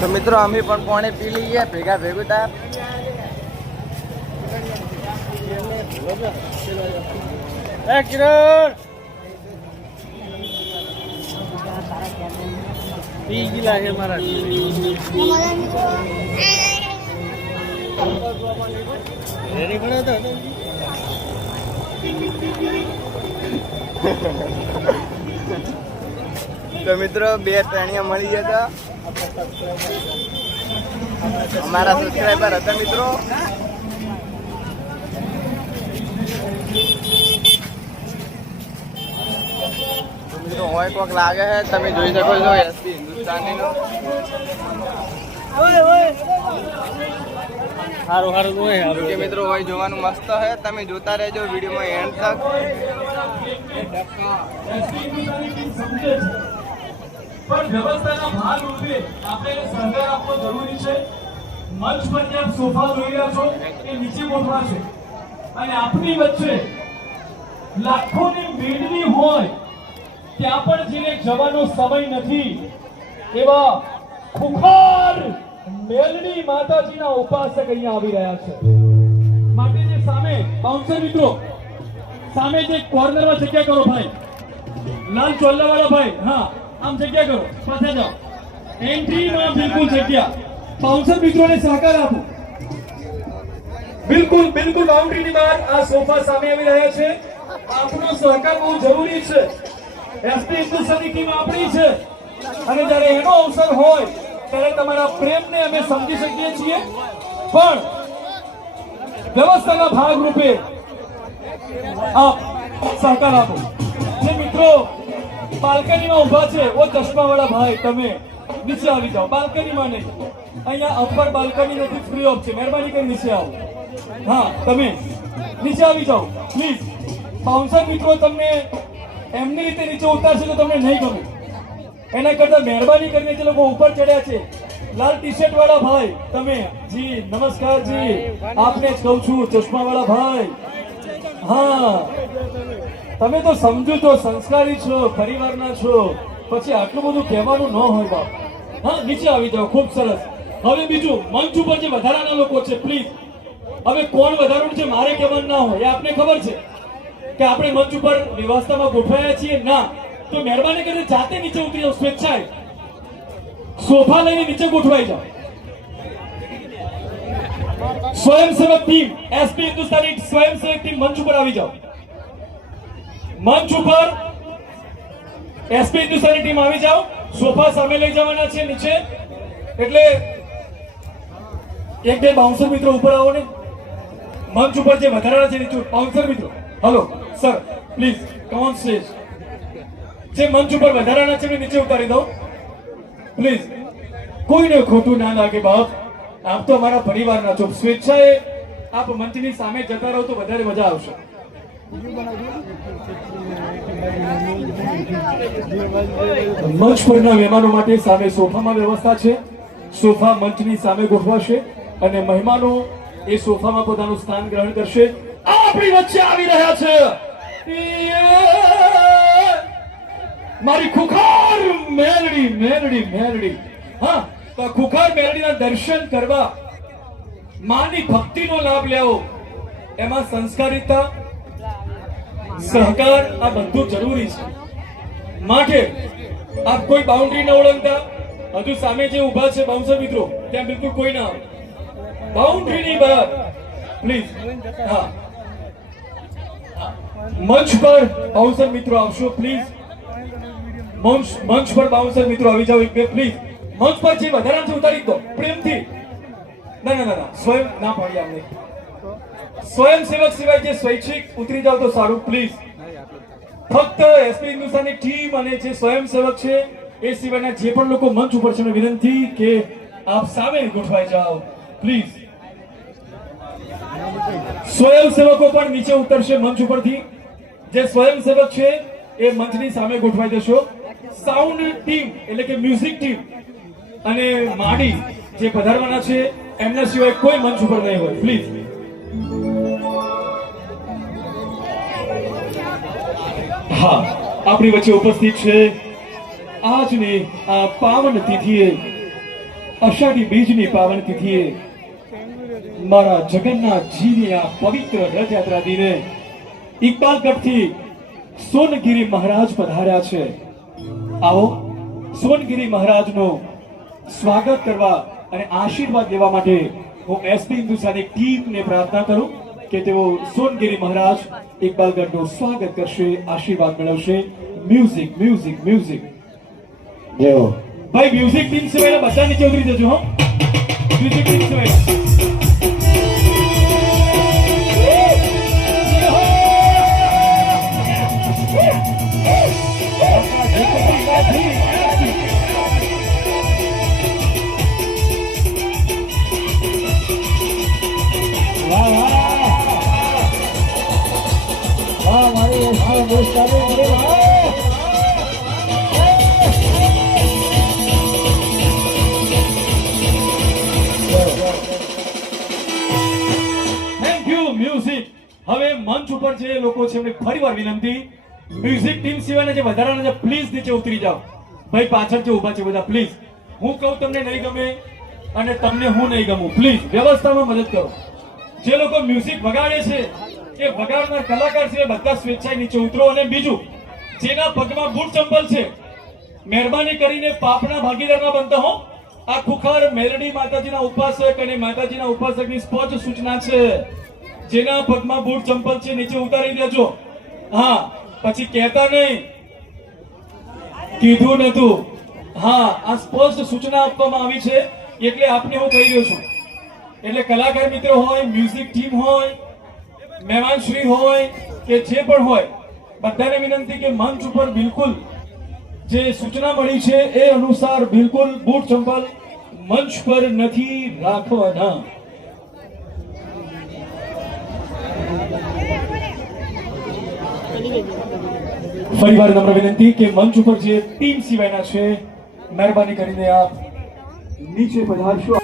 તો મિત્રો અમે પણ પાણી પી લઈએ ભેગા ભેગું તાર કિરણ પી ગયેલા છે મારા તો મિત્રો બે પ્રાણીઓ મળી ગયા હતા અમારા સબસ્ક્રાઈબર હતા મિત્રો મિત્રો હોય કોક લાગે છે તમે જોઈ શકો છો એસપી હિન્દુસ્તાની નો સારું સારું હોય કે મિત્રો હોય જોવાનું મસ્ત છે તમે જોતા રહેજો વિડીયોમાં એન્ડ તક પણ વ્યવસ્થાના ભાગરૂપે આપણે સહકાર આપવો જરૂરી છે મંચ પર જે સોફા જોઈ રહ્યા છો એ નીચે ગોઠવા છે અને આપણી વચ્ચે લાખોની મેળવી હોય ત્યાં પણ જેને જવાનો સમય નથી એવા ખુખાર મેલડી માતાજીના ઉપાસક અહીંયા આવી રહ્યા છે માટે જે સામે બાઉન્સર મિત્રો સામે જે કોર્નરમાં જગ્યા કરો ભાઈ લાલ ચોલ્લાવાળા ભાઈ હા આમ જગ્યા કરો પાછા જાઓ એન્ટ્રીમાં બિલકુલ જગ્યા બાઉન્સર મિત્રોને સહકાર આપો બિલકુલ બિલકુલ બાઉન્ડ્રીની બહાર આ સોફા સામે આવી રહ્યા છે આપનો સહકાર બહુ જરૂરી છે એસપી હિન્દુસ્તાની ટીમ આપણી છે અને જ્યારે એનો અવસર હોય ત્યારે તમારા પ્રેમને અમે સમજી શકીએ છીએ પણ વ્યવસ્થાના ભાગરૂપે આપ સહકાર આપો જે મિત્રો બાલ્કનીમાં ઉભા છે ઓ ચશ્માવાળા ભાઈ તમે નીચે આવી જાઓ બાલ્કનીમાં નહીં અહીંયા અપર બાલ્કની નથી ફ્રી ઓફ છે મહેરબાની કરી નીચે આવો હા તમે નીચે આવી જાઓ પ્લીઝ બાઉન્સર મિત્રો તમને એમની રીતે નીચે ઉતારશે તો તમને નહીં ગમે એના કરતા મહેરબાની કરીને જે લોકો ઉપર ચડ્યા છે લાલ ટી શર્ટ વાળા ભાઈ તમે જી નમસ્કાર જી આપને જ કહું છું ચશ્મા વાળા ભાઈ હા તમે તો સમજો છો સંસ્કારી છો પરિવારના છો પછી આટલું બધું કહેવાનું ન હોય બાપ હા નીચે આવી જાઓ ખૂબ સરસ હવે બીજું મંચ ઉપર જે વધારાના લોકો છે પ્લીઝ હવે કોણ વધારાનું છે મારે કહેવાનું ના હોય એ આપને ખબર છે કે આપણે મંચ ઉપર વ્યવસ્થામાં ગોઠવાયા છીએ ના તો મહેરબાની કરીને જાતે નીચે ઉતરી જાઓ સ્વેચ્છાએ સોફા લઈને નીચે ગોઠવાઈ જાઓ સ્વયંસેવક ટીમ એસપી હિન્દુસ્તાની સ્વયંસેવક ટીમ મંચ ઉપર આવી જાઓ મંચ ઉપર એસપી હિન્દુસ્તાની ટીમ આવી જાઓ સોફા સામે લઈ જવાના છે નીચે એટલે એક બે બાઉન્સર મિત્રો ઉપર આવો ને મંચ ઉપર જે વધારાના છે નીચે બાઉન્સર મિત્રો hello sir please come on stage જે મંચ ઉપર વધારાના છે નીચે ઉતારી દો પ્લીઝ કોઈને ખોટું ના લાગે બાપ આપ તો અમારા પરિવારના છો સ્વેચ્છાએ આપ મંચની સામે જતા રહો તો વધારે મજા આવશે મંચ પરના મહેમાનો માટે સામે સોફામાં વ્યવસ્થા છે સોફા મંચની સામે ગોઠવાશે અને મહેમાનો એ સોફામાં પોતાનું સ્થાન ગ્રહણ કરશે આપણી વચ્ચે આવી રહ્યા છે મારી ખુખાર મેલડી મેલડી મેલડી હા તો ખુખાર મેલડીના દર્શન કરવા માની ભક્તિનો લાભ લેવો એમાં સંસ્કારિતા સહકાર આ બધું જરૂરી છે માટે આપ કોઈ બાઉન્ડ્રી ન ઓળંગતા હજુ સામે જે ઉભા છે બાઉન્સર મિત્રો ત્યાં બિલકુલ કોઈ ના આવે બાઉન્ડ્રીની બહાર પ્લીઝ હા મંચ પર બાઉન્સર મિત્રો આવશો પ્લીઝ મંચ પર બાઉન્સર મિત્રો આવી જાઓ એક બે પ્લીઝ મંચ પર જે વધારાના છે ઉતારી દો પ્રેમથી ના ના ના સ્વયં ના પાડી આપણે સ્વયંસેવક સિવાય જે સ્વૈચ્છિક ઉતરી જાવ તો સારું પ્લીઝ ફક્ત એસપી હિન્દુસ્તાની ટીમ અને જે સ્વયંસેવક છે એ સિવાયના જે પણ લોકો મંચ ઉપર છે વિનંતી કે આપ સામે ગોઠવાઈ જાઓ પ્લીઝ સ્વયંસેવકો પણ નીચે ઉતરશે મંચ ઉપરથી જે સ્વયંસેવક છે એ મંચની સામે ગોઠવાઈ દેશો સાઉન્ડ ટીમ એટલે કે મ્યુઝિક ટીમ અને માડી જે પધારવાના છે એમના સિવાય કોઈ મંચ ઉપર નહીં હોય પ્લીઝ હા આપણી વચ્ચે ઉપસ્થિત છે આજની આ પાવન તિથિએ અષાઢી બીજની પાવન તિથિએ મારા જગન્નાથજીની આ પવિત્ર રથયાત્રા દિને ઇકબાલગઢથી સોનગીરી મહારાજ પધાર્યા છે. આવો સોનગીરી મહારાજનું સ્વાગત કરવા અને આશીર્વાદ લેવા માટે હું એસપી હિન્દુસ્તાની ટીમને પ્રાર્થના કરું કે તેઓ સોનગીરી મહારાજ ઇકબાલગઢનું સ્વાગત કરશે, આશીર્વાદ મેળવશે. Music music music. જેવો ભાઈ મ્યુઝિક ટીમ સિવાય બધા નીચે ઉતરી જજો. હો મ્યુઝિક ટીમ સિવાય મારી SP Hindustani team thank you music. હવે મંચ ઉપર જે લોકો છે એમને ફરીવાર વિનંતી, મ્યુઝિક ટીમ સિવાયના જે વધારાના છે પ્લીઝ નીચે ઉતરી જાઓ. ભાઈ પાછળ જે ઊભા છે બધા પ્લીઝ, હું કહું તમને નહીં ગમે અને તમને હું નહીં ગમું, પ્લીઝ વ્યવસ્થામાં મદદ કરો. જે લોકો મ્યુઝિક વગાડે છે એ વગાડનાર કલાકાર છે બધા સ્વેચ્છાએ નીચે ઉતરો. અને બીજું, જેના પગમાં બૂટ ચંપલ છે મહેરબાની કરીને પાપના ભાગીદાર ના બનતા હો. આ ખુખાર મેલડી માતાજીના ઉપાસક અને માતાજીના ઉપાસકની સ્પષ્ટ સૂચના છે. જેના પગમાં બૂટ ચંપલ છે નીચે ઉતારી દેજો. હા, પછી કહેતા નહીં કીધું નતું. હા, આ સ્પષ્ટ સૂચના આપવામાં આવી છે એટલે આપને હું કહી રહ્યો છું. એટલે કલાકાર મિત્રો હોય, મ્યુઝિક ટીમ હોય, મહેમાનશ્રી હોય કે જે પણ હોય, બધાને વિનંતી કે મંચ ઉપર બિલકુલ જે સૂચના મળી છે એ અનુસાર બિલકુલ બૂટ ચંપલ મંચ પર નથી રાખવાના. ફરીવાર નમ્ર વિનંતી કે મંચ ઉપર જે ટીમ સિવાયના છે મહેરબાની કરીને આપ નીચે પધારશો.